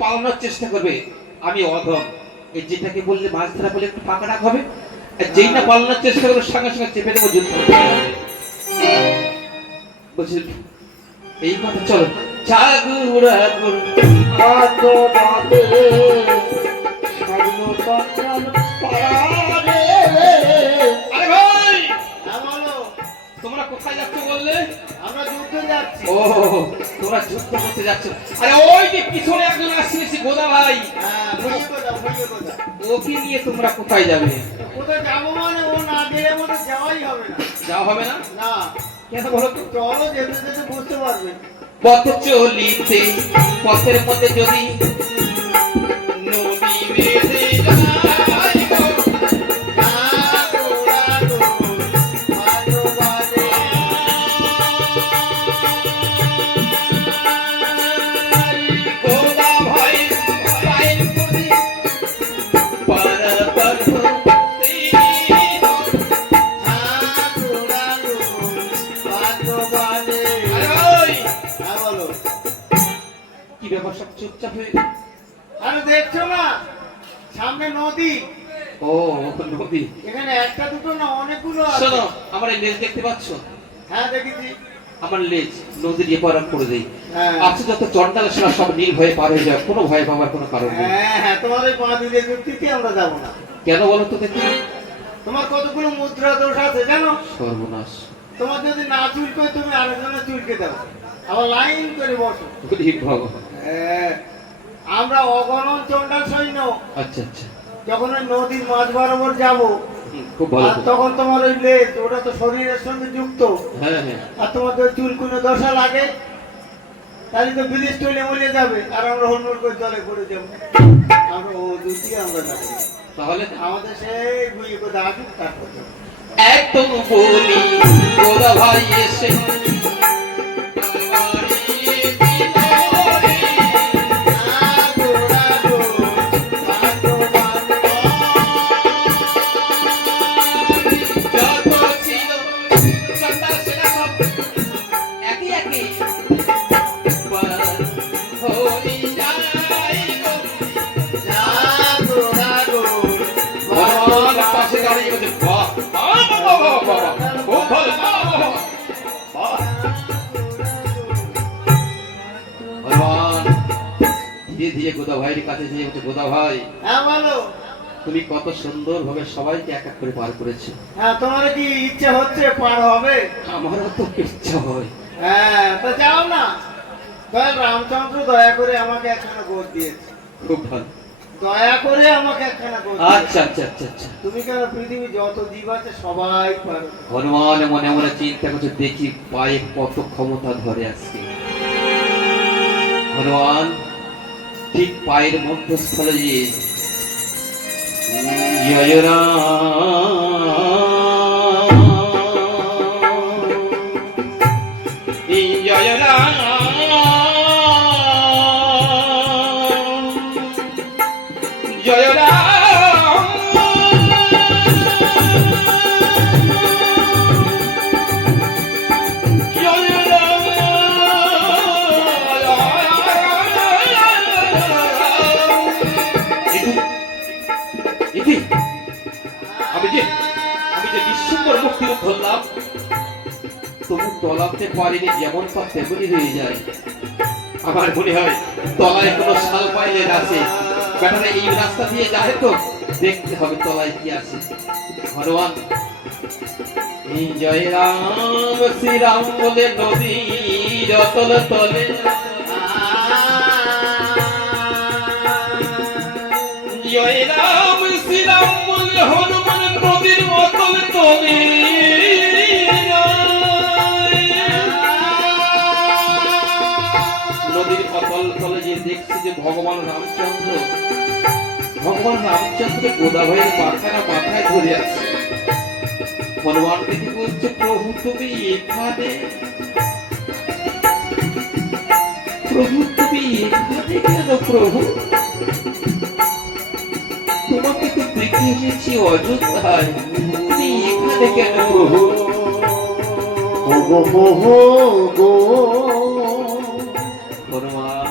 পালানোর চেষ্টা করবে। আমি অধম, এই যেটাকে বললে মাছ ধরা বলে একটু পাকা ডাক হবে, আর যেই না পালানোর চেষ্টা করবে সঙ্গে সঙ্গে চেপে দেবো, যুদ্ধ বলছি। এই কথা চলো জাগুরা করুন আতো বাদে স্বর্ণ সন্তান পারে। আরে ভাই হ্যাঁ বলো, তোমরা কোথায় যাচ্ছ বললে? আমরা যুদ্ধে যাচ্ছি। ও তোমরা যুদ্ধ করতে যাচ্ছ? আরে ওই যে পিছনে একজন আসছে গোদা ভাই, হ্যাঁ বুঝিয়ে কথা, বুঝিয়ে কথা। ওকে নিয়ে তোমরা কোথায় যাবে? কোথায় যাবো মানে ও না গেলে আমাদের যাওয়াই হবে না। যাওয়া হবে না? না, কেন বলো তো? চলো যেতে যেতে বুঝতে পারবে। পথ চলিতে পথের মধ্যে যদি নদী বেঁধে যায় গো, আতো বাদে গোদা ভাই পায়ের পরে পারাপার হতে আতো বাদে। আরে ভাই হ্যাঁ বলো। কি ব্যাপার, সব চুপচাপ হয়ে? আরে দেখছো না সামনে নদী? ও নদী। এখানে একটা দুটো না অনেকগুলো আছে। শোনো, আমার এই লেজ দেখতে পাচ্ছ? হ্যাঁ দেখেছি। আমার লেজ নদীর এপার করে দেই। হ্যাঁ আছে যত চন্ডাল সেনা সব নীল হয়ে পার হয়ে যায়, কোনো ভয় পাওয়ার কোনো কারণ নেই। হ্যাঁ, তোমার ওই 5 দিনের যুক্তিতে আমরা যাবো না। কেন বলো তো দেখি? তোমার কতগুলো মুদ্রা দোষ আছে জানো? সর্বনাশ। তোমার যদি না চুলকে তুমি আরেকজনের চুলকে দাও, আবার লাইন করে বসো। বলি ভগবান। হ্যাঁ, আমরা অগণন চন্ডাল সৈন্য আচ্ছা আচ্ছা, যখন ওই নদীর মাঝ বরাবর যাবো, খুব ভালো আর তো। তখন তোমার ওই লেজ ওটা তো শরীরের সঙ্গে যুক্ত, হ্যাঁ হ্যাঁ, আর তোমার তো চুলকুনে দশা লাগে, তাহলে তো ব্রিজ টইলে মরে যাবে, আর আমরা হন্যর করে জলে পড়ে যাবো। আমরা ও দুটি আমরা যাবো না। তাহলে আমাদের সেই বুঝি কোথায় আসুক তারপর যাবো। একদম বলি গোদা ভাই এসে যত ছিল চন্ডাল সেনা সব একে একে পার হয়ে যায় গো। ভগবান পাশে দাঁড়িয়ে বলছে, বাহ বাহ বাহ বাহ বাহ বাহ, খুব ভালো, বাহ, বাহ, বাহ, বাহ। ভগবান ধীরে ধীরে গোদা ভাইয়ের কাছে যেয়ে বলছে, গোদা ভাই হ্যাঁ বলো। তুমি কত সুন্দর ভাবে সবাইকে এক এক করে পার করেছো। হ্যাঁ, তোমার কি ইচ্ছা হচ্ছে পার হবে? আমারও তো ইচ্ছা হয়। হ্যাঁ, তো যাও না। দয়াল রামচন্দ্র দয়া করে আমাকে একখানা গোদ দিয়েছে। খুব ভালো। দয়া করে আমাকে একখানা গোদ আচ্ছা দিয়েছে। আচ্ছা আচ্ছা আচ্ছা। তুমি কেন পৃথিবী যত জীব আছে সবাই পারো। হনুমান মনে মনে চিন্তা করছে, দেখি পায়ে কত ক্ষমতা ধরে আজকে। হনুমান ঠিক পায়ের মধ্যস্থলে যে জয় রাম জয় রাম জয় রাম জয় রাম। ইতি আমি যে বিশ্বকর মুক্তির ধরলাম, তবু তলাতে পারিনি, যেমন পা তেমনি হয়ে যায়। আমার মনে হয় তলায় কোনো শাল পাইলেন আছে, বেটারা এই রাস্তা দিয়ে যায় তো, দেখতে হবে তলায় কি আছে। হনুমান জয় রাম শ্রীরাম বলে নদীর অতল তলে, জয় রাম শ্রীরাম বলে হনুমান নদীর অতল তলে। নদীর অতল তলে যে দেখছি যে ভগবান রামচন্দ্র গোদা ভাইয়ের মাথায় ধরে আছে। হনুমান দেখে বলছে, প্রভু তুমি এখানে, প্রভু তুমি এখানে কেন? প্রভু তোমাকে তো দেখে এসেছি অযোধ্যায়, তুমি এখানে কেন প্রভু? হনুমান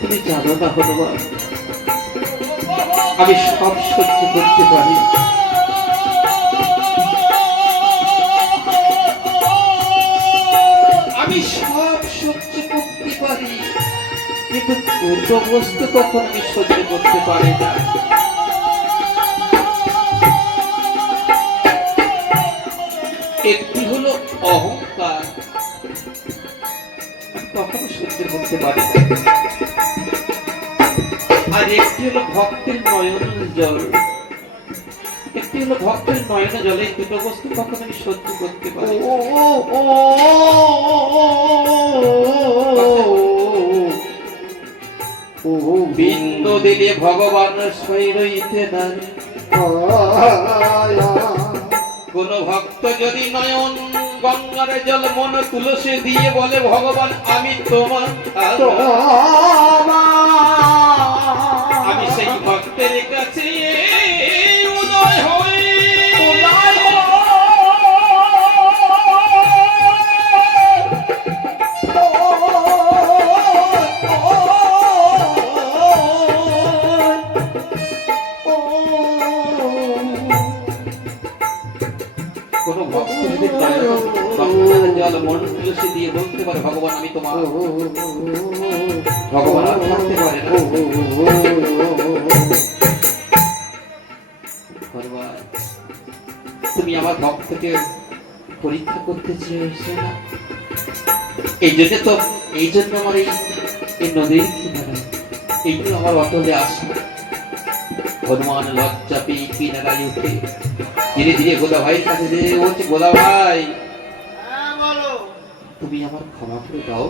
তুমি জানো না হনুমান, আমি সব সহ্য করতে পারি, আমি সব সহ্য করতে পারি, কিন্তু দুটো বস্তু কখন আমি সহ্য করতে পারি না। একটি হলো অহংকার, কখনো সহ্য করতে পারি না, আর একটি হলো ভক্তের নয়ন জল। একটি হলো ভক্তের নয়ন জলে, দুটো বস্তু কখনো আমি সহ্য করতে পারি না। বিন্দু দিলে ভগবান সৈরইতে দেন। কোন ভক্ত যদি নয়ন গঙ্গার জল মন তুলসী দিয়ে বলে ভগবান আমি তোমার, আমি সেই ভক্তের কাছে উদয় হই। কোন ভক্ত যদি গঙ্গার জল মন তুলসী দিয়ে বলতে পারে ভগবান আমি তোমার, ভগবান আর থাকতে পারে না। ভগবান তুমি আমার ভক্তকে পরীক্ষা করতে চেয়েছো না, এই জন্য আমার এই নদীর কিনারা, এই জন্য আমার অটলে আসে। হনুমান লজ্জা পেয়ে কিনারায় উঠে ধীরে ধীরে গোদা ভাইয়ের কাছে যে বলছে, গোদা ভাই তুমি আমার ক্ষমা করে দাও।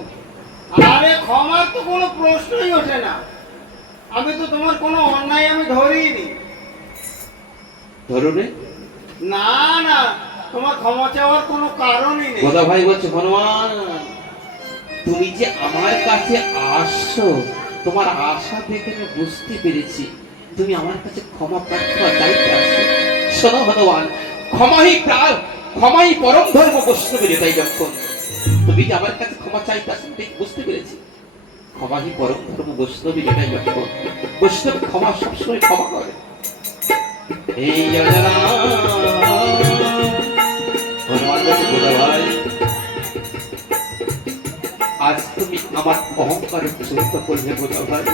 আরে ক্ষমার তো কোনো প্রশ্নই ওঠে না, আমি তো তোমার কোনো অন্যায় আমি ধরিনি। ধরুন না না, তোমার ক্ষমা চাওয়ার কোনো কারণই নেই। গোদা ভাই বলছে, হনুমান তুমি যে আমার কাছে আসছো, তোমার আশা দেখে আমি বুঝতে পেরেছি তুমি আমার কাছে ক্ষমা প্রার্থনা চাইতে আসছো। শোনো হনুমান, ক্ষমাই পরম ধর্ম বৈষ্ণবের। তাই যখন তুমি যে আমার কাছে ক্ষমা চাইতে আসছো ঠিক বুঝতে পেরেছি, ক্ষমাই পরম ধর্ম বৈষ্ণবের। তাই যখন বৈষ্ণব ক্ষমা সবসময় ক্ষমা করে। এই যোজনা হনুমান বলছে, গোদা ভাই আজ তুমি আমার অহংকারের চরিত্র করলে। গোদা ভাই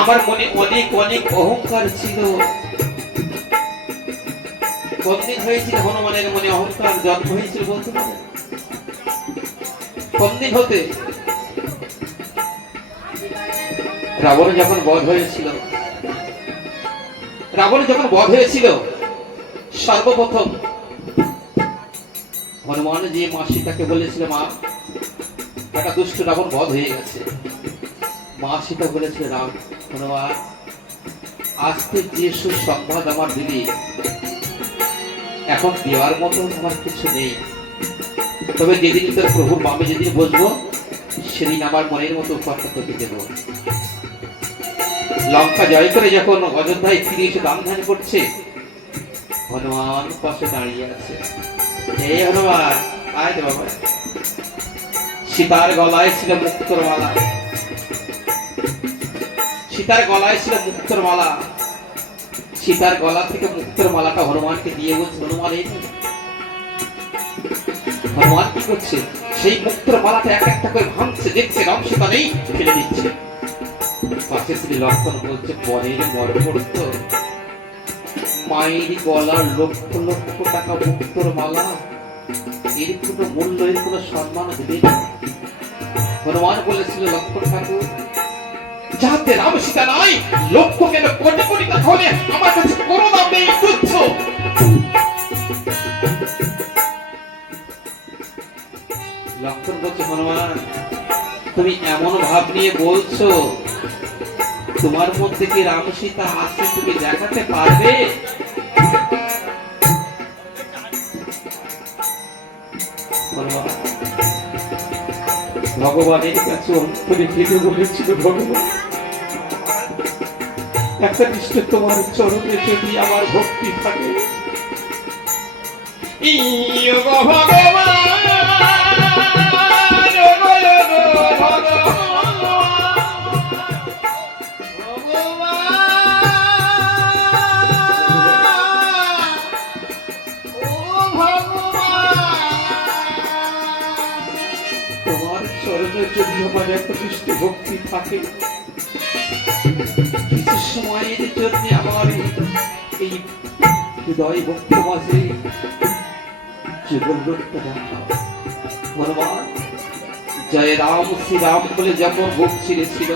আমার মনে অনেক অনেক অহংকার ছিল। কতদিন হয়েছিল হনুমানের মনে অহংকার জন্ম হয়েছিল বলতে পারে? কতদিন হতে? রাবণ যখন বধ হয়েছিল, সর্বপ্রথম হনুমান যে মাসিটাকে বলেছিল, মা একটা দুষ্ট রাবণ বধ হয়ে গেছে। মা সীতা বলেছিল, রাম হনুমান আজকে যে সুসংবাদ আমার দিদি, এখন দেওয়ার মতো আমার কিছু নেই, তবে যেদিন তোর প্রভুর বামে যেদিন বসবো সেদিন আমার মনের মতো উপহারটা তোকে দেব। লঙ্কা জয় করে যখন অযোধ্যায় ফিরে এসে দান ধ্যান করছে, হনুমান পাশে দাঁড়িয়ে আছে। এই হনুমান আয় রে বাবা। সীতার গলায় ছিল মুক্তোর মালা, সীতার গলায় ছিল মুক্তোর মালা। সীতার গলা থেকে মুক্তোর মালাটা হনুমানকে দিয়ে বলছে, হনুমান এই হনুমান কি করছে? সেই মুক্তোর মালাটা এক একটা করে ভাঙছে, দেখছে রাম সীতা নেই, ফেলে দিচ্ছে। পাশে শ্রী লক্ষণ বলছে, বনের মর্মর্ত মায়ের গলার লক্ষ লক্ষ টাকা মুক্তোর মালা, এর কোনো মূল্য, এর কোনো সম্মান দেবে না। হনুমান বলেছিল, লক্ষণ ঠাকুর যাতে রাম সীতা নাই, লক্ষ কেন কোটি কোটি টাকা হলে আমার কাছে কোনো দাম নেই, তুচ্ছ। লক্ষণ বলছে, হনুমান তুমি এমন ভাব নিয়ে বলছো, তোমার মধ্যে কি রাম সীতা আছে তুমি দেখাতে পারবে? ভগবানের কাছে অন্তরে কেঁদে বলেছিল, ভগবান একটা নিশ্চয় তোমার চরণে যদি আমার ভক্তি থাকে, ভগবান যদি আমার এত কৃষ্ণ ভক্তি থাকে, কিছু সময়ের জন্য আমার এই হৃদয় ভক্ত মাঝে যুগল রূপটা দেখা। হনুমান জয় রাম শ্রীরাম বলে যখন বুক ছিঁড়েছিল,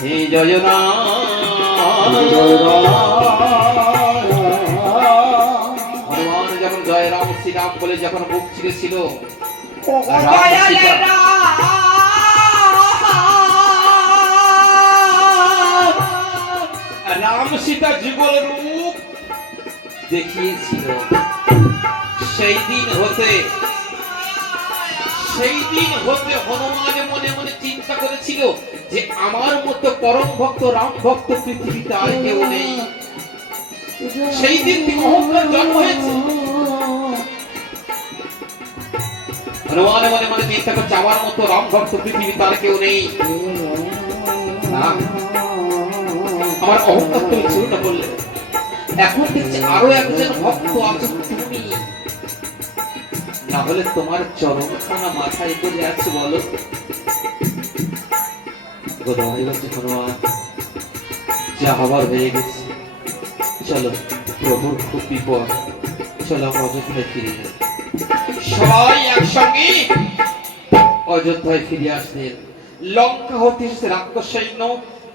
হে জয় রাম হনুমান যখন জয় রাম শ্রীরাম বলে যখন বুক ছিঁড়েছিল, রাম সীতা যুগল রূপ দেখিয়েছিল। সেই দিন হতে হনুমান মনে মনে চিন্তা করেছিল যে আমার মতো পরম ভক্ত রাম ভক্ত পৃথিবীতে আর কেউ নেই। সেই দিন থেকে অহংকার জন্ম হয়েছে। হনুমান মনে মনে চিন্তা করছে আমার মতো রাম ভক্ত পৃথিবীতে আর কেউ নেই। না, আমার অহংকার তুমি চূর্ণ করলে। এখন দেখছি আরো একজন ভক্ত আছো তুমি, না হলে তোমার চরমখানা মাথায় করে আছে বলো। হনুমান যা হবার হয়ে গেছে, চলো প্রভুর খুব বিপদ, চলো আমরা অযোধ্যায় ফিরে যাই। সবাই একসঙ্গে অযোধ্যায় ফিরে আসলেন। লঙ্কা হতে এসেছে রাক্ষস সৈন্য,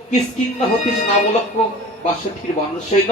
কিষ্কিন্ধা হতে এসেছে নবলক্ষ ৬২ বানর সৈন্য।